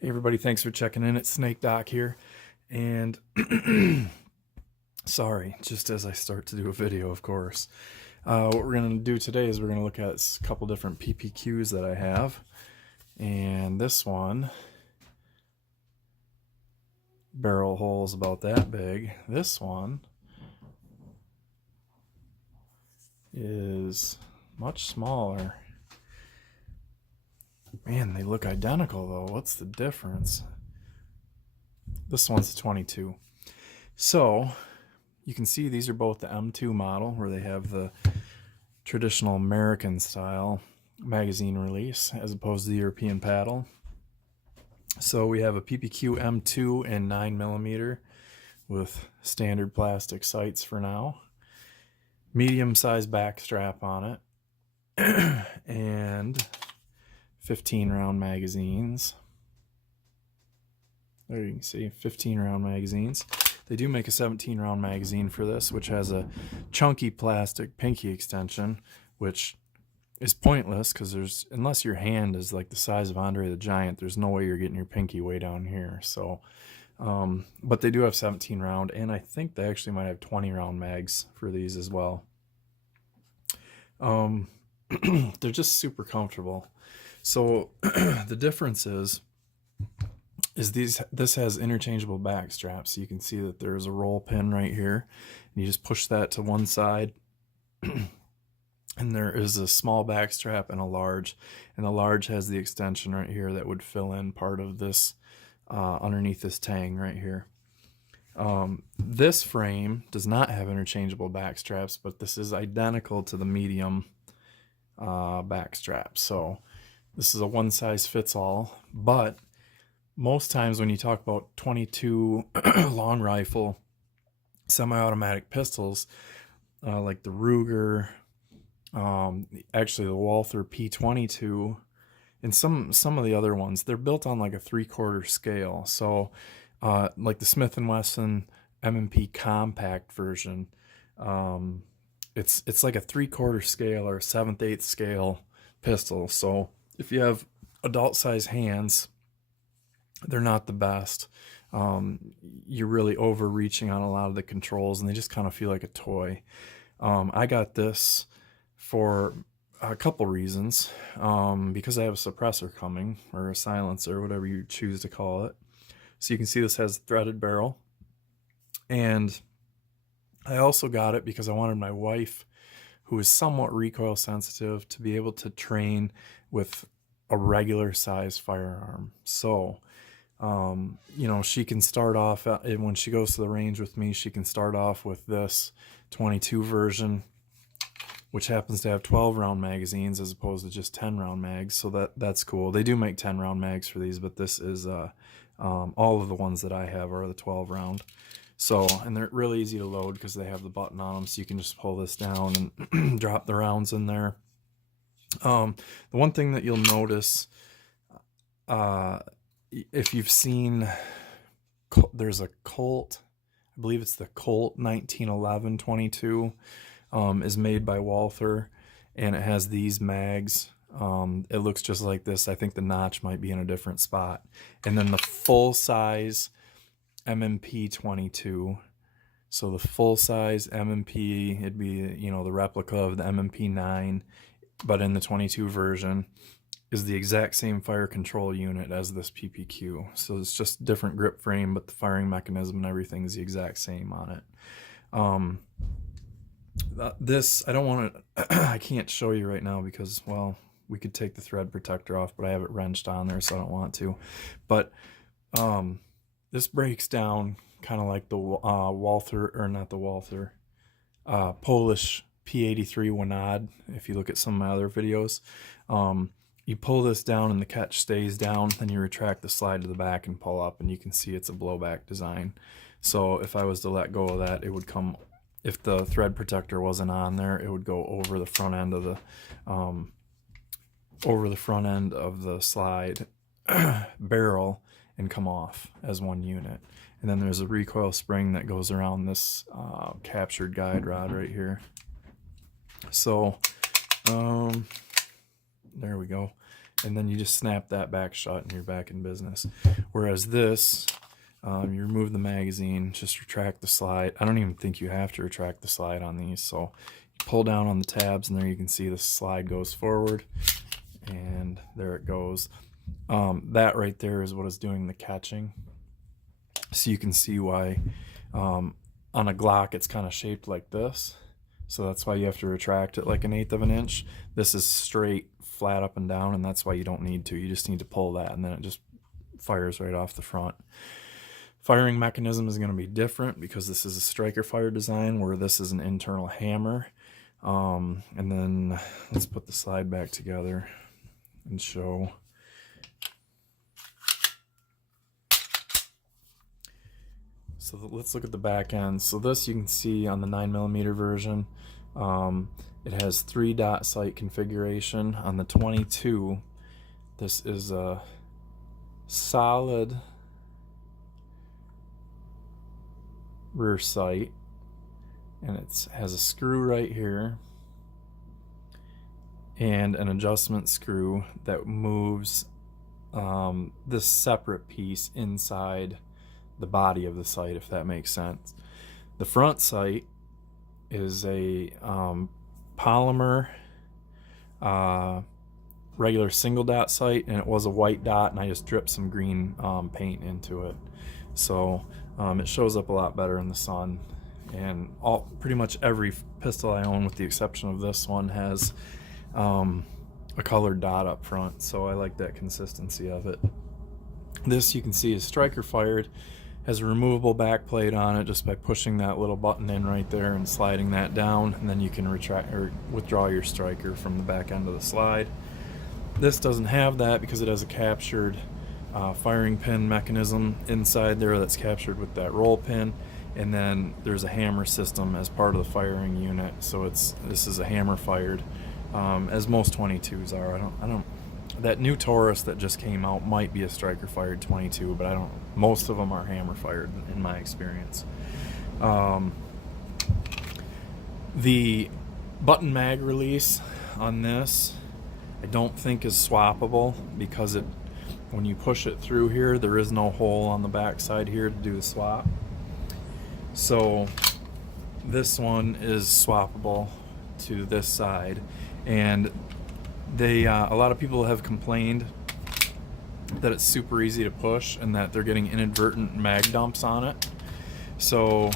Hey everybody, thanks for checking in. It's Snake Doc here. And sorry, just as I start to do a video, of course. What we're going to do today is we're going to look at a couple different PPQs that I have. And this one, barrel hole's about that big. This one is much smaller. Man, they look identical though. What's the difference? This one's a 22. So you can see these are both the M2 model, where they have the traditional American style magazine release as opposed to the European paddle. So we have a PPQ M2 in 9mm with standard plastic sights for now, medium size back strap on it, and 15 round magazines. There you can see 15 round magazines. They do make a 17 round magazine for this, which has a chunky plastic pinky extension, which is pointless because unless your hand is like the size of Andre the Giant, there's no way you're getting your pinky way down here. So, but they do have 17 round, and I think they actually might have 20 round mags for these as well. They're just super comfortable. So the difference is this has interchangeable back straps. So you can see that there's a roll pin right here, and you just push that to one side. And there is a small back strap and a large, and the large has the extension right here that would fill in part of this underneath this tang right here. This frame does not have interchangeable back straps, but this is identical to the medium back strap. So this is a one size fits all, but most times when you talk about 22 long rifle semi-automatic pistols, like the Ruger, actually the Walther P22, and some of the other ones, they're built on like a 3/4 scale. So like the Smith & Wesson M&P compact version, it's like a 3/4 scale or a 7/8 scale pistol. So if you have adult size hands, they're not the best. You're really overreaching on a lot of the controls, and they just kind of feel like a toy. I got this for a couple reasons. Because I have a suppressor coming, or a silencer, whatever you choose to call it. So you can see this has a threaded barrel. And I also got it because I wanted my wife, who is somewhat recoil sensitive, to be able to train with a regular size firearm. So you know, she can start off, when she goes to the range with me, she can start off with this 22 version, which happens to have 12 round magazines as opposed to just 10 round mags. So that's cool. They do make 10 round mags for these, but this is all of the ones that I have are the 12 round. So, and they're really easy to load because they have the button on them, so you can just pull this down and drop the rounds in there. The one thing that you'll notice, if you've seen, there's a Colt, I believe it's the Colt 1911 22, is made by Walther, and it has these mags. It looks just like this. I think the notch might be in a different spot. And then the full size M&P 22. So the full size M&P, it'd be, you know, the replica of the M&P 9, but in the 22 version, is the exact same fire control unit as this PPQ. So it's just different grip frame, but the firing mechanism and everything is the exact same on it. This, I don't want to, I can't show you right now because, well, we could take the thread protector off, but I have it wrenched on there, so I don't want to. But this breaks down kind of like the Walther, or not the Walther, Polish P83 Wanad. If you look at some of my other videos, you pull this down and the catch stays down, then you retract the slide to the back and pull up, and you can see it's a blowback design. So if I was to let go of that, it would come, if the thread protector wasn't on there, it would go over the front end of the slide barrel and come off as one unit. And then there's a recoil spring that goes around this captured guide rod right here. So there we go. and then you just snap that back shut and you're back in business. Whereas this, you remove the magazine, just retract the slide. I don't even think you have to retract the slide on these. So you pull down on the tabs, and there you can see the slide goes forward, and there it goes. That right there is what is doing the catching. So you can see why on a Glock it's kind of shaped like this. So that's why you have to retract it like 1/8 of an inch. This is straight, flat up and down, and that's why you don't need to. You just need to pull that, and then it just fires right off the front. Firing mechanism is going to be different because this is a striker fire design, where this is an internal hammer. And then let's put the slide back together and show. So let's look at the back end. So this you can see on the 9mm version. It has 3-dot sight configuration. On the 22, this is a solid rear sight, and it has a screw right here and an adjustment screw that moves this separate piece inside the body of the sight, if that makes sense. The front sight is a polymer regular single dot sight, and it was a white dot, and I just dripped some green paint into it, so it shows up a lot better in the sun. And pretty much every pistol I own, with the exception of this one, has a colored dot up front, so I like that consistency of it. This you can see is striker fired, has a removable back plate on it just by pushing that little button in right there and sliding that down, and then you can retract or withdraw your striker from the back end of the slide. This doesn't have that because it has a captured firing pin mechanism inside there that's captured with that roll pin, and then there's a hammer system as part of the firing unit. So this is a hammer fired, as most 22s are. I don't. That new Taurus that just came out might be a striker fired 22, but I don't. Most of them are hammer fired in my experience. The button mag release on this, I don't think is swappable, because when you push it through here, there is no hole on the back side here to do the swap. So this one is swappable to this side, and a lot of people have complained that it's super easy to push and that they're getting inadvertent mag dumps on it. So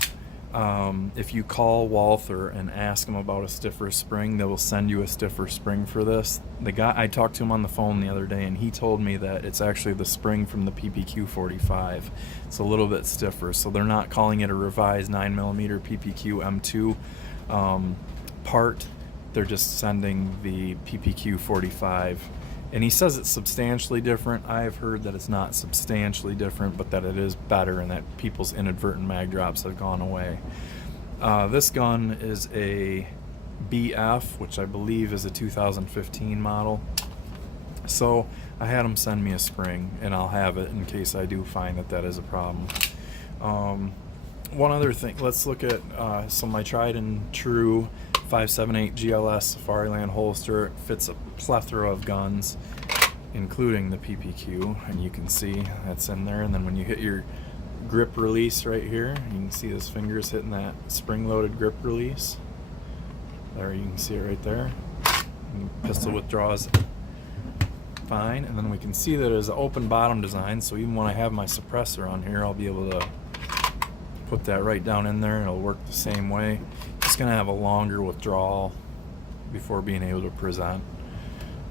if you call Walther and ask them about a stiffer spring, they will send you a stiffer spring for this. The guy, I talked to him on the phone the other day, and he told me that it's actually the spring from the PPQ 45. It's a little bit stiffer, so they're not calling it a revised 9mm PPQ M2 part. They're just sending the PPQ 45, and he says it's substantially different. I've heard that it's not substantially different, but that it is better, and that people's inadvertent mag drops have gone away. This gun is a BF, which I believe is a 2015 model. So I had them send me a spring, and I'll have it in case I do find that is a problem. One other thing, let's look at my tried and true 5.78 GLS Safariland holster. It fits a plethora of guns, including the PPQ, and you can see that's in there. And then when you hit your grip release right here, you can see his fingers hitting that spring-loaded grip release. There, you can see it right there. And the pistol withdraws fine, and then we can see that it is an open bottom design, so even when I have my suppressor on here, I'll be able to put that right down in there, and it'll work the same way. It's going to have a longer withdrawal before being able to present.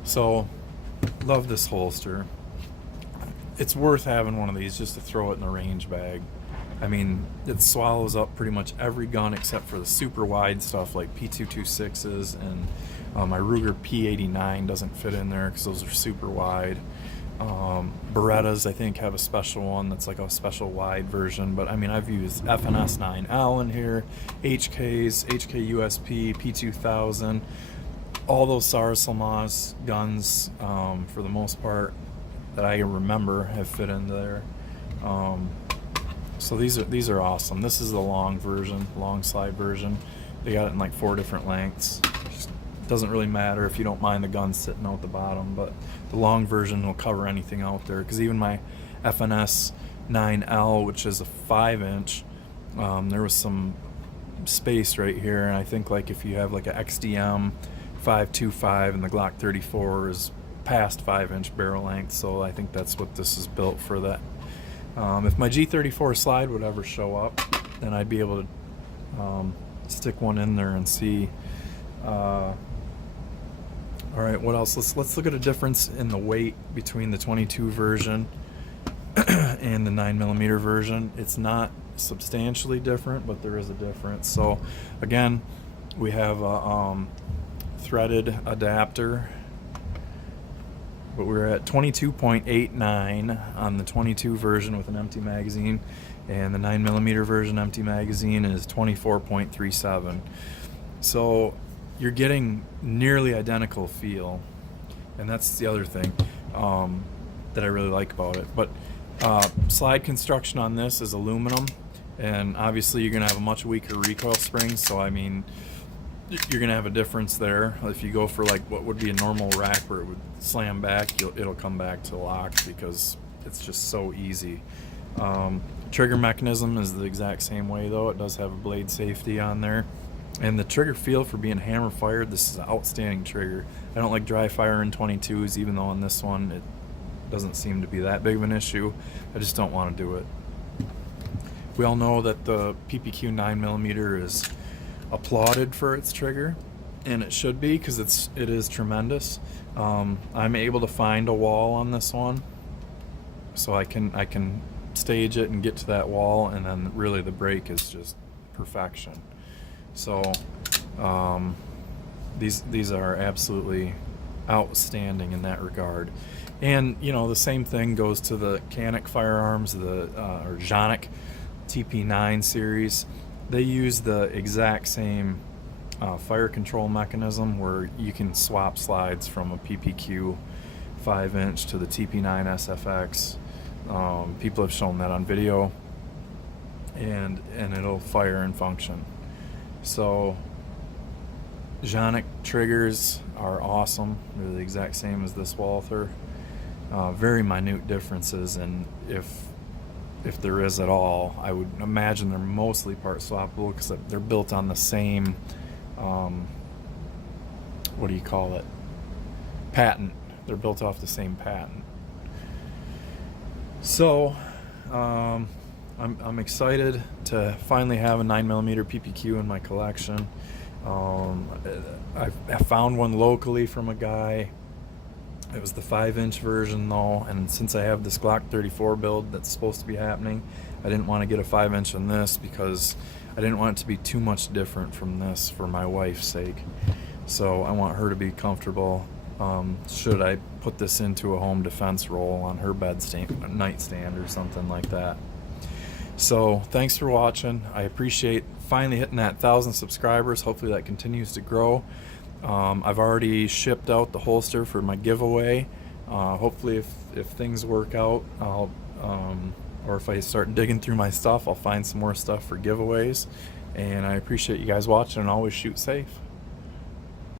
So, love this holster. It's worth having one of these just to throw it in the range bag. I mean, it swallows up pretty much every gun except for the super wide stuff like P226s, and my Ruger P89 doesn't fit in there because those are super wide. Berettas, I think, have a special one that's like a special wide version, but I mean, I've used FNS 9L in here, HKs, HK USP, P2000, all those SAR Salmaz guns, for the most part, that I remember have fit into there. So these are awesome. This is the long version, long slide version. They got it in like 4 different lengths. Just doesn't really matter if you don't mind the gun sitting out the bottom, but the long version will cover anything out there, because even my FNS 9L, which is a 5-inch, there was some space right here, and I think like if you have like a XDM 525 and the Glock 34 is past 5-inch barrel length, so I think that's what this is built for. That if my G34 slide would ever show up, then I'd be able to stick one in there and see. All right, what else? Let's look at a difference in the weight between the 22 version and the 9mm version. It's not substantially different, but there is a difference. So again, we have a threaded adapter, but we're at 22.89 on the 22 version with an empty magazine, and the 9mm version empty magazine is 24.37. So you're getting nearly identical feel, and that's the other thing that I really like about it. But slide construction on this is aluminum, and obviously you're going to have a much weaker recoil spring, so I mean you're going to have a difference there. If you go for like what would be a normal rack where it would slam back, it'll come back to lock because it's just so easy. Trigger mechanism is the exact same way though. It does have a blade safety on there. And the trigger feel for being hammer fired, this is an outstanding trigger. I don't like dry fire in 22s, even though on this one it doesn't seem to be that big of an issue. I just don't want to do it. We all know that the PPQ 9mm is applauded for its trigger, and it should be, because it is tremendous. I'm able to find a wall on this one, so I can stage it and get to that wall, and then really the break is just perfection. So these are absolutely outstanding in that regard. And you know, the same thing goes to the Canik firearms, or Janik TP9 series. They use the exact same fire control mechanism where you can swap slides from a PPQ 5-inch to the TP9 SFX. People have shown that on video, and it'll fire and function. So Janik triggers are awesome. They're the exact same as this Walther. Very minute differences, and if there is at all, I would imagine they're mostly part swappable because they're built on the same what do you call it, patent. They're built off the same patent. So I'm excited to finally have a 9mm PPQ in my collection. I found one locally from a guy. It was the 5-inch version though, and since I have this Glock 34 build that's supposed to be happening, I didn't want to get a 5-inch in this because I didn't want it to be too much different from this for my wife's sake. So I want her to be comfortable should I put this into a home defense roll on her nightstand or something like that. So thanks for watching. I appreciate finally hitting that 1,000 subscribers. Hopefully that continues to grow. I've already shipped out the holster for my giveaway. Hopefully if things work out, or if I start digging through my stuff, I'll find some more stuff for giveaways. And I appreciate you guys watching, and always shoot safe.